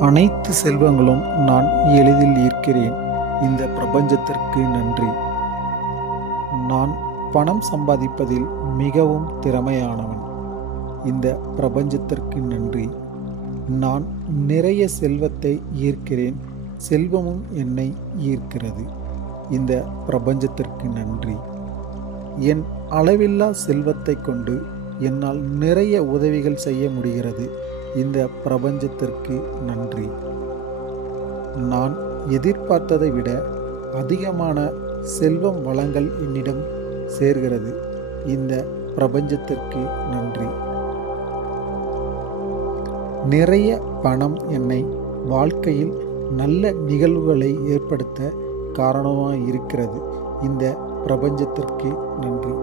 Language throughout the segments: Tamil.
அனைத்து செல்வங்களும் நான் எளிதில் ஈர்க்கிறேன். இந்த பிரபஞ்சத்திற்கு நன்றி. நான் பணம் சம்பாதிப்பதில் மிகவும் திறமையானவன். இந்த பிரபஞ்சத்திற்கு நன்றி. நான் நிறைய செல்வத்தை ஈர்க்கிறேன். செல்வமும் என்னை ஈர்க்கிறது. இந்த பிரபஞ்சத்திற்கு நன்றி. என் அளவில்லா செல்வத்தை கொண்டு என்னால் நிறைய உதவிகள் செய்ய முடிகிறது. இந்த பிரபஞ்சத்திற்கு நன்றி. நான் எதிர்பார்த்ததை விட அதிகமான செல்வம் வளங்கள் என்னிடம் சேர்கிறது. இந்த பிரபஞ்சத்திற்கு நன்றி. நிறைய பணம் என்னை வாழ்க்கையில் நல்ல நிகழ்வுகளை ஏற்படுத்த காரணமாக இருக்கிறது. இந்த பிரபஞ்சத்திற்கு நன்றி.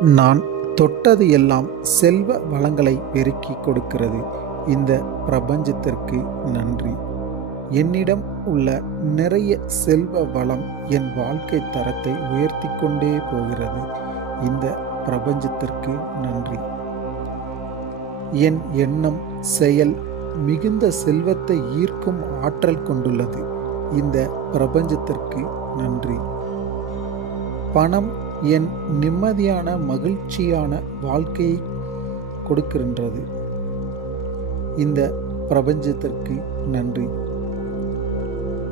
நான் தொட்டது எல்லாம் செல்வ வளங்களை பெருக்கி கொடுக்கிறது. இந்த பிரபஞ்சத்திற்கு நன்றி. என்னிடம் உள்ள நிறைய செல்வ வளம் என் வாழ்க்கை தரத்தை உயர்த்தி கொண்டே போகிறது. இந்த பிரபஞ்சத்திற்கு நன்றி. என் எண்ணம் செயல் மிகுந்த செல்வத்தை ஈர்க்கும் ஆற்றல் கொண்டுள்ளது. இந்த பிரபஞ்சத்திற்கு நன்றி. பணம் என் நிம்மதியான மகிழ்ச்சியான வாழ்க்கையை கொடுக்கின்றது. இந்த பிரபஞ்சத்திற்கு நன்றி.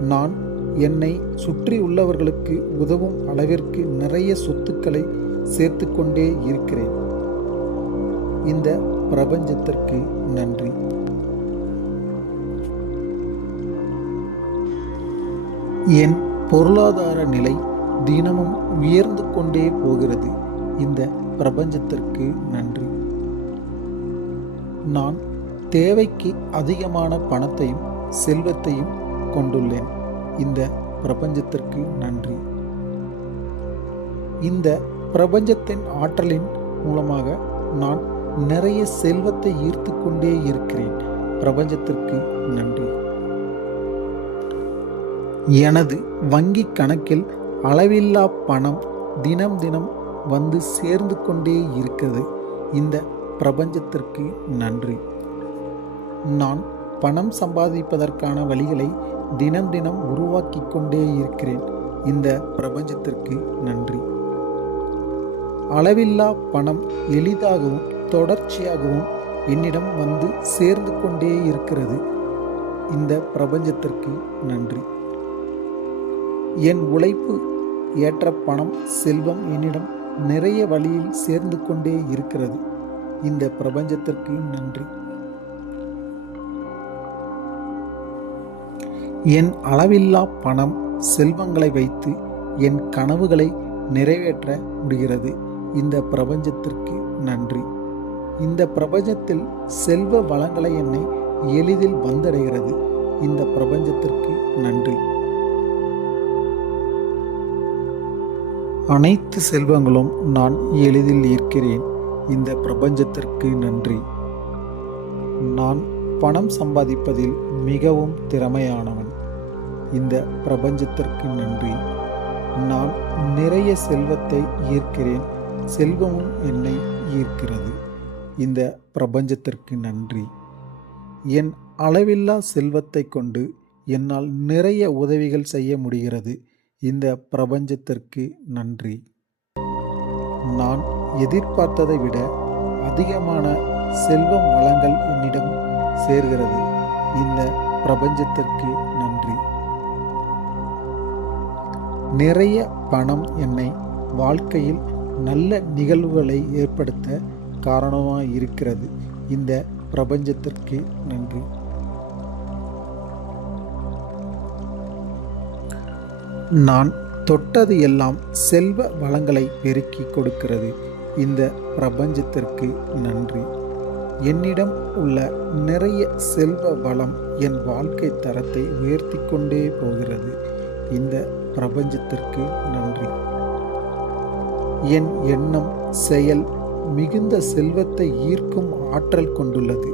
நான் என்னை சுற்றி உள்ளவர்களுக்கு உதவும் அளவிற்கு நிறைய சொத்துக்களை சேர்த்து கொண்டே இருக்கிறேன். இந்த பிரபஞ்சத்திற்கு நன்றி. என் பொருளாதார நிலை தினமும் உயர்ந்து கொண்டே போகிறது. இந்த பிரபஞ்சத்திற்கு நன்றி. நான் தேவைக்கு அதிகமான பணத்தையும் செல்வத்தையும் கொண்டுள்ளேன். இந்த பிரபஞ்சத்திற்கு நன்றி. இந்த பிரபஞ்சத்தின் ஆற்றலின் மூலமாக நான் நிறைய செல்வத்தை ஈர்த்து கொண்டே இருக்கிறேன். பிரபஞ்சத்திற்கு நன்றி. எனது வங்கி கணக்கில் அளவில்லா பணம் தினம் தினம் வந்து சேர்ந்து கொண்டே இருக்கிறது. இந்த பிரபஞ்சத்திற்கு நன்றி. நான் பணம் சம்பாதிப்பதற்கான வழிகளை தினம் தினம் உருவாக்கி கொண்டே இருக்கிறேன். இந்த பிரபஞ்சத்திற்கு நன்றி. அளவில்லா பணம் எளிதாகவும் தொடர்ச்சியாகவும் என்னிடம் வந்து சேர்ந்து கொண்டே இருக்கிறது. இந்த பிரபஞ்சத்திற்கு நன்றி. என் உழைப்பு ஏற்ற பணம் செல்வம் என்னிடம் நிறைய வழியில் சேர்ந்து கொண்டே இருக்கிறது. இந்த பிரபஞ்சத்திற்கு நன்றி. என் அளவில்லா பணம் செல்வங்களை வைத்து என் கனவுகளை நிறைவேற்ற முடிகிறது. இந்த பிரபஞ்சத்திற்கு நன்றி. இந்த பிரபஞ்சத்தில் செல்வ வளங்களை என்னை எளிதில் வந்தடைகிறது. இந்த பிரபஞ்சத்திற்கு நன்றி. அனைத்து செல்வங்களும் நான் எளிதில் ஈர்க்கிறேன். இந்த பிரபஞ்சத்திற்கு நன்றி. நான் பணம் சம்பாதிப்பதில் மிகவும் திறமையானவன். இந்த பிரபஞ்சத்திற்கு நன்றி. நான் நிறைய செல்வத்தை ஈர்க்கிறேன். செல்வமும் என்னை ஈர்க்கிறது. இந்த பிரபஞ்சத்திற்கு நன்றி. என் அளவில்லா செல்வத்தை கொண்டு என்னால் நிறைய உதவிகள் செய்ய முடிகிறது. இந்த பிரபஞ்சத்திற்கு நன்றி. நான் எதிர்பார்த்ததை விட அதிகமான செல்வம் வளங்கள் என்னிடம் சேர்கிறது. இந்த பிரபஞ்சத்திற்கு நன்றி. நிறைய பணம் என்னை வாழ்க்கையில் நல்ல நிகழ்வுகளை ஏற்படுத்த காரணமாக இருக்கிறது. இந்த பிரபஞ்சத்திற்கு நன்றி. நான் தொட்டது எல்லாம் செல்வ வளங்களை பெருக்கி கொடுக்கிறது. இந்த பிரபஞ்சத்திற்கு நன்றி. என்னிடம் உள்ள நிறைய செல்வ வளம் என் வாழ்க்கை தரத்தை உயர்த்தி கொண்டே போகிறது. இந்த பிரபஞ்சத்திற்கு நன்றி. என் எண்ணம் செயல் மிகுந்த செல்வத்தை ஈர்க்கும் ஆற்றல் கொண்டுள்ளது.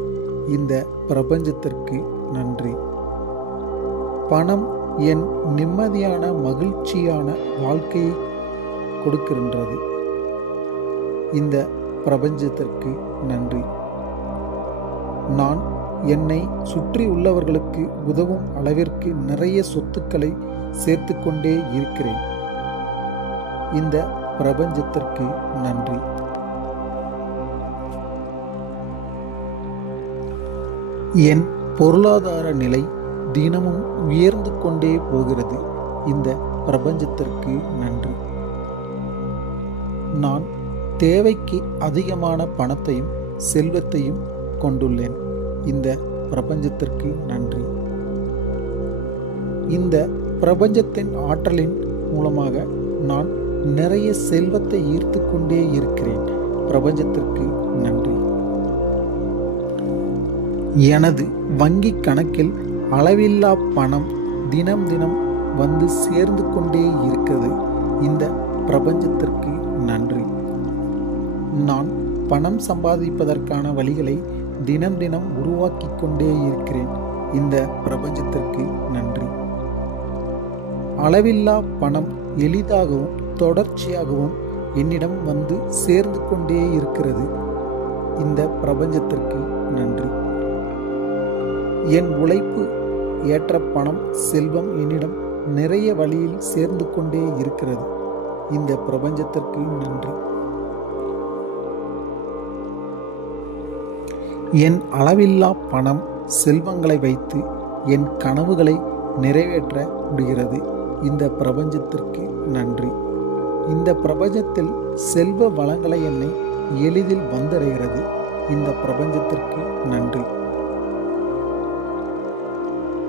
இந்த பிரபஞ்சத்திற்கு நன்றி. பணம் என் நிம்மதியான மகிழ்ச்சியான வாழ்க்கையை கொடுக்கின்றது. இந்த பிரபஞ்சத்திற்கு நன்றி. நான் என்னை சுற்றி உள்ளவர்களுக்கு உதவும் அளவிற்கு நிறைய சொத்துக்களை சேர்த்து கொண்டே இருக்கிறேன். இந்த பிரபஞ்சத்திற்கு நன்றி. என் பொருளாதார நிலை தினமும் உயர்ந்து கொண்டே போகிறது. இந்த பிரபஞ்சத்திற்கு நன்றி. நான் தேவைக்கு அதிகமான பணத்தையும் செல்வத்தையும் கொண்டுள்ளேன். இந்த பிரபஞ்சத்திற்கு நன்றி. இந்த பிரபஞ்சத்தின் ஆற்றலின் மூலமாக நான் நிறைய செல்வத்தை ஈர்த்து கொண்டே இருக்கிறேன். பிரபஞ்சத்திற்கு நன்றி. எனது வங்கி கணக்கில் அளவில்லா பணம் தினம் தினம் வந்து சேர்ந்து கொண்டே இருக்கிறது. இந்த பிரபஞ்சத்திற்கு நன்றி. நான் பணம் சம்பாதிப்பதற்கான வழிகளை தினம் தினம் உருவாக்கி கொண்டே இருக்கிறேன். இந்த பிரபஞ்சத்திற்கு நன்றி. அளவில்லா பணம் எளிதாகவும் தொடர்ச்சியாகவும் என்னிடம் வந்து சேர்ந்து கொண்டே இருக்கிறது. இந்த பிரபஞ்சத்திற்கு நன்றி. என் உழைப்பு ஏற்ற பணம் செல்வம் என்னிடம் நிறைய வழியில் சேர்ந்து கொண்டே இருக்கிறது. இந்த பிரபஞ்சத்திற்கு நன்றி. என் அளவில்லா பணம் செல்வங்களை வைத்து என் கனவுகளை நிறைவேற்ற முடிகிறது. இந்த பிரபஞ்சத்திற்கு நன்றி. இந்த பிரபஞ்சத்தில் செல்வ வளங்களை என்னை எளிதில் வந்தடைகிறது. இந்த பிரபஞ்சத்திற்கு நன்றி.